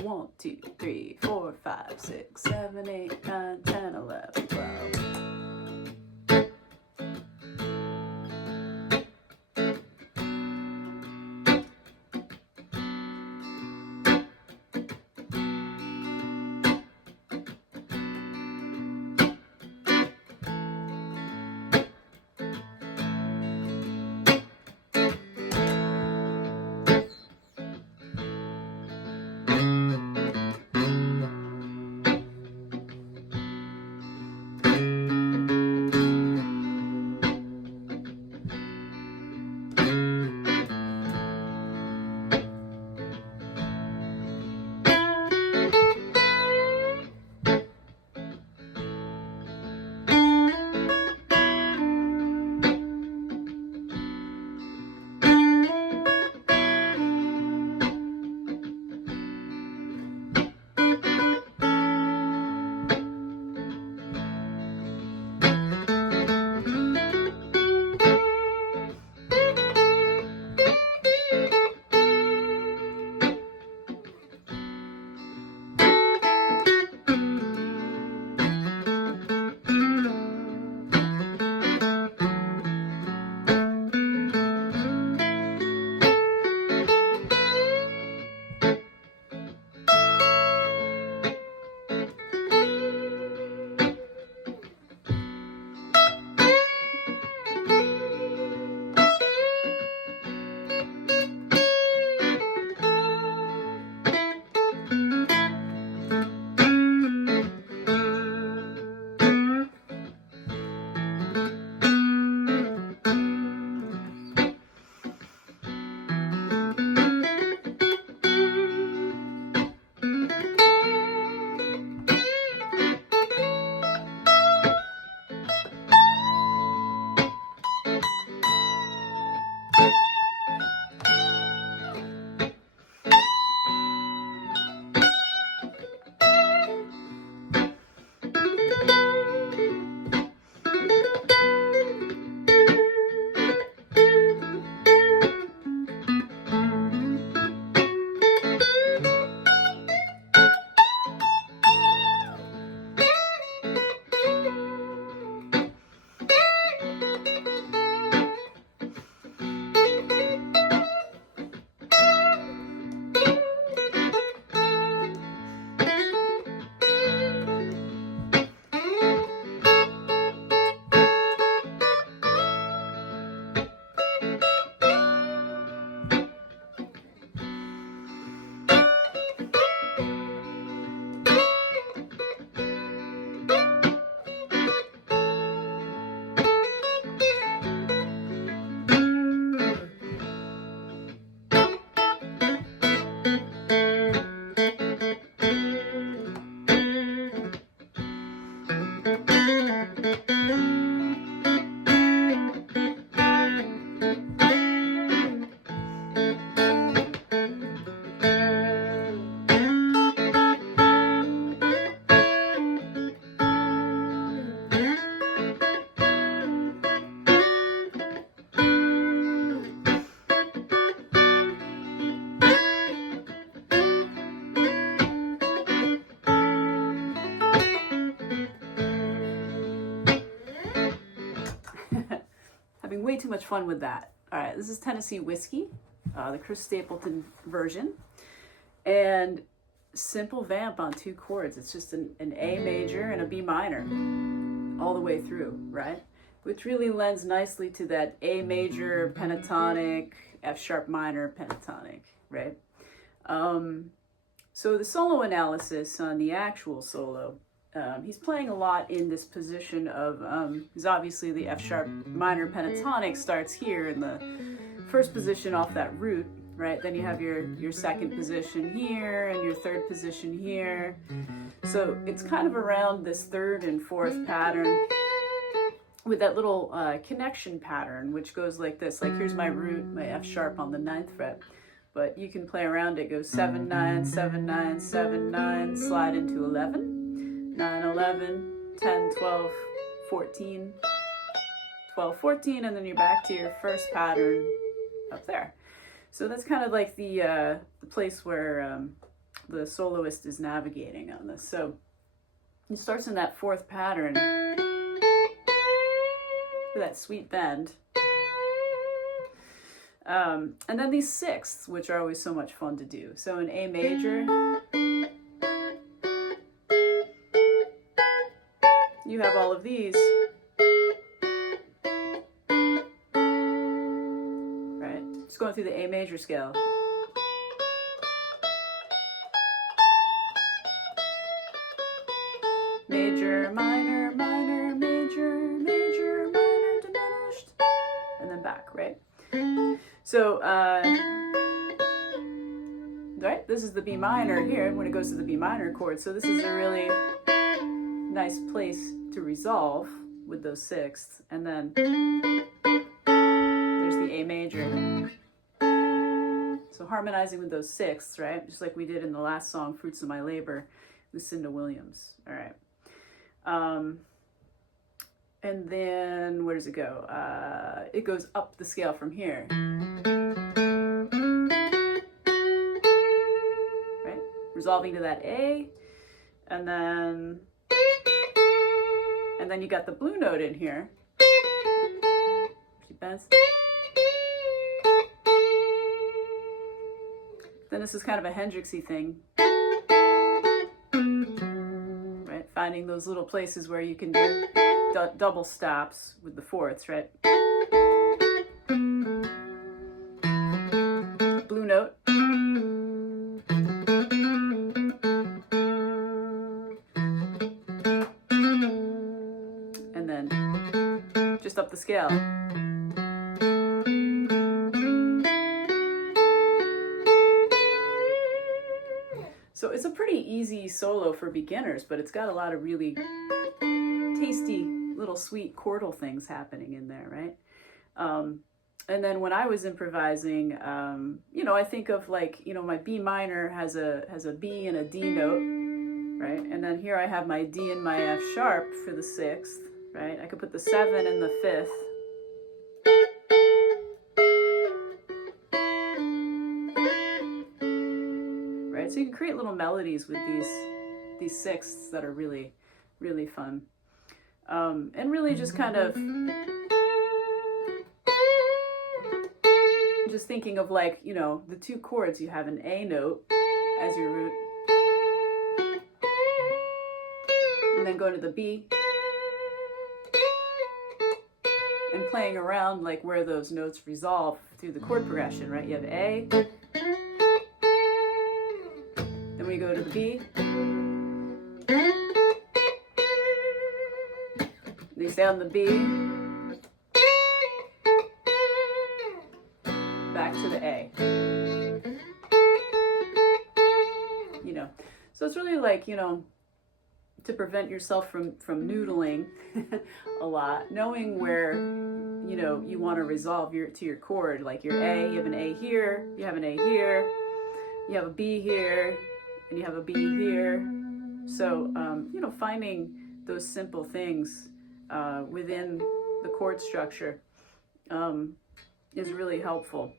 1, 2, 3, 4, 5, 6, 7, 8, 9, 10, 11, 12. Having way too much fun with that. All right, this is Tennessee Whiskey, the Chris Stapleton version, and simple vamp on 2 chords. It's just an A major and a B minor all the way through, right? Which really lends nicely to that A major pentatonic, F sharp minor pentatonic, right? So the solo analysis on the actual solo, he's playing a lot in this position of, because obviously the F sharp minor pentatonic starts here in the first position off that root, right? Then you have your second position here and your third position here. So it's kind of around this third and fourth pattern with that little connection pattern, which goes like this. Like here's my root, my F sharp on the 9th fret. But you can play around it. Go 7, 9, 7, 9, 7, 9, slide into 11, 9, 11, 10, 12, 14, 12, 14, and then you're back to your first pattern up there. So that's kind of like the place where the soloist is navigating on this. So it starts in that fourth pattern with that sweet bend. And then these sixths, which are always so much fun to do. So in A major, you have all of these, right? Just going through the A major scale. Major, minor, minor, major, major, minor, diminished, and then back, right? So, right, this is the B minor here when it goes to the B minor chord. So this is a really nice place to resolve with those sixths. And then there's the A major. So harmonizing with those sixths, right? Just like we did in the last song, Fruits of My Labor, Lucinda Williams. All right. And then where does it go? It goes up the scale from here. Right? Resolving to that A, and then you got the blue note in here. She bends. Then this is kind of a Hendrixy thing. Finding those little places where you can do double stops with the fourths, right? Blue note. And then just up the scale. So it's a pretty easy solo for beginners, but it's got a lot of really tasty little sweet chordal things happening in there, right? And then when I was improvising, you know, I think of like, you know, my B minor has a B and a D note, right? And then here I have my D and my F sharp for the sixth, right? I could put the 7 in the fifth. So you can create little melodies with these sixths that are really, really fun. And really just kind of just thinking of like, you know, the two chords. You have an A note as your root, and then going to the B, and playing around like where those notes resolve through the chord progression, right? You have A, then we go to the B, they stay on the B, back to the A. You know, so it's really like, you know, to prevent yourself from noodling a lot, knowing where, you know, you want to resolve to your chord, like your A, you have an A here, you have an A here, you have a B here, and you have a B here. So, you know, finding those simple things within the chord structure is really helpful.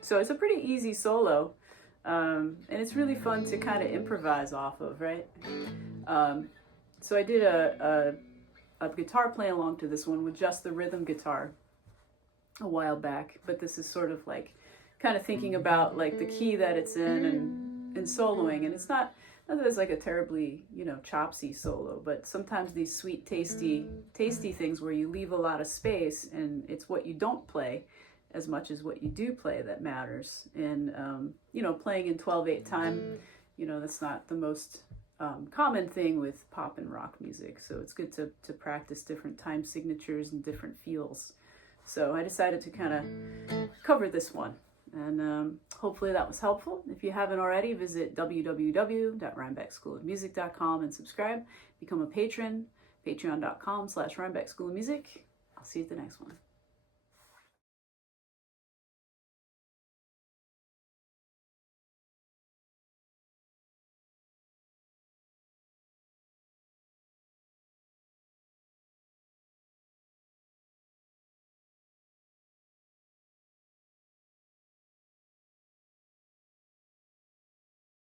So it's a pretty easy solo, and it's really fun to kind of improvise off of, right? So I did a guitar play along to this one with just the rhythm guitar a while back, but this is sort of like kind of thinking about like the key that it's in and soloing, and it's not that it's like a terribly, you know, chopsy solo, but sometimes these sweet, tasty things where you leave a lot of space, and it's what you don't play as much as what you do play that matters. And you know, playing in 12/8 time, you know, that's not the most common thing with pop and rock music, so it's good to practice different time signatures and different feels. So I decided to kind of cover this one, and hopefully that was helpful. If you haven't already, visit www.rhinebeckschoolofmusic.com and subscribe. Become a patron, patreon.com/Rhinebeck School of Music. I'll see you at the next one.